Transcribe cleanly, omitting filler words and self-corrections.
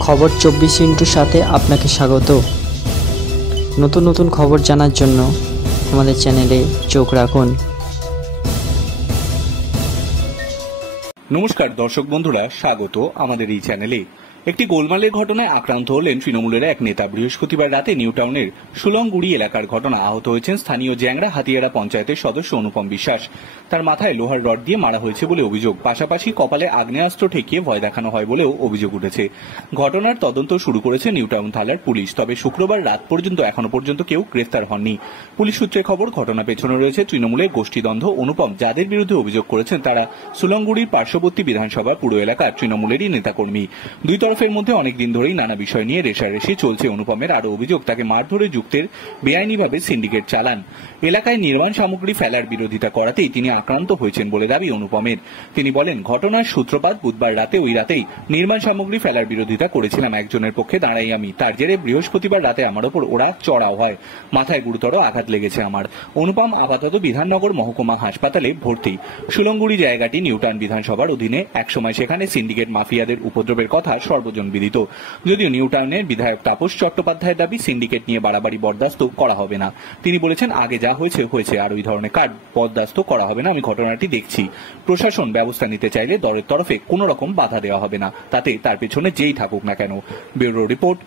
খবর 24 সাথে আপনাকে স্বাগত। নতুন নতুন খবর জানার জন্য আমাদের চ্যানেলে চোখ রাখুন। নমস্কার দর্শক বন্ধুরা, স্বাগত আমাদের এই চ্যানেলে। একটি গোলমালের ঘটনায় আক্রান্ত হলেন তৃণমূলের এক নেতা। বৃহস্পতিবার রাতে নিউ টাউনের সুলংগুড়ি এলাকার ঘটনা। আহত হয়েছেন স্থানীয় জ্যাংরা হাতিয়ারা পঞ্চায়েতের সদস্য অনুপম বিশ্বাস। তার মাথায় লোহার রড দিয়ে মারা হয়েছে বলে অভিযোগ। পাশাপাশি কপালে আগ্নেয়াস্ত্র ঠেকিয়ে ভয় দেখানো হয় বলেও অভিযোগ উঠেছে। ঘটনার তদন্ত শুরু করেছে নিউ টাউন থানার পুলিশ। তবে শুক্রবার রাত পর্যন্ত এখনো পর্যন্ত কেউ গ্রেফতার হননি। পুলিশ সূত্রে খবর, ঘটনা পেছনে রয়েছে তৃণমূলের গোষ্ঠীদ্বন্দ্ব। অনুপম যাদের বিরুদ্ধে অভিযোগ করেছেন তারা সুলংগুড়ির পার্শ্ববর্তী বিধানসভা পুরো এলাকার তৃণমূলেরই নেতাকর্মী। দুই তরফের মধ্যে অনেকদিন ধরেই নানা বিষয় নিয়ে রেষারেষি চলছে। অনুপমের আরো অভিযোগ, তাকে মারধরে যুক্তের বেআইনিভাবে সিন্ডিকেট চালান। এলাকায় নির্মাণ সামগ্রী ফেলার বিরোধিতা করাতেই তিনি আক্রান্ত হয়েছেন বলে দাবি অনুপমের। তিনি বলেন, ঘটনার সূত্রপাত বুধবার রাতে। ওই রাতেই নির্মাণ সামগ্রী ফেলার বিরোধিতা করেছিলাম। একজনের পক্ষে দাঁড়াই আমি। তার জেরে বৃহস্পতিবার রাতে আমার ওপর ওরা চড়াও হয়। মাথায় গুরুতর আঘাত লেগেছে আমার। অনুপম আপাতত বিধাননগর মহকুমা হাসপাতালে ভর্তি। সুলংগুড়ি জায়গাটি নিউটাউন বিধানসভার অধীনে। একসময় সেখানে সিন্ডিকেট মাফিয়াদের উপদ্রবের কথা সর্বজন বিদিত। যদিও নিউটাউনের বিধায়ক তাপস চট্টোপাধ্যায়ের দাবি, সিন্ডিকেট নিয়ে বাড়াবাড়ি বরদাস্ত করা হবে না। তিনি বলেছেন, আগে যা হয়েছে হয়েছে, আর ওই ধরনের কার্ড বরদাস্ত করা হবে না। আমি ঘটনাটি দেখছি। প্রশাসন ব্যবস্থা নিতে চাইলে দলের তরফে কোনো রকম বাধা দেওয়া হবে না, তাতে তার পেছনে যেই থাকুক না কেন। Bureau report.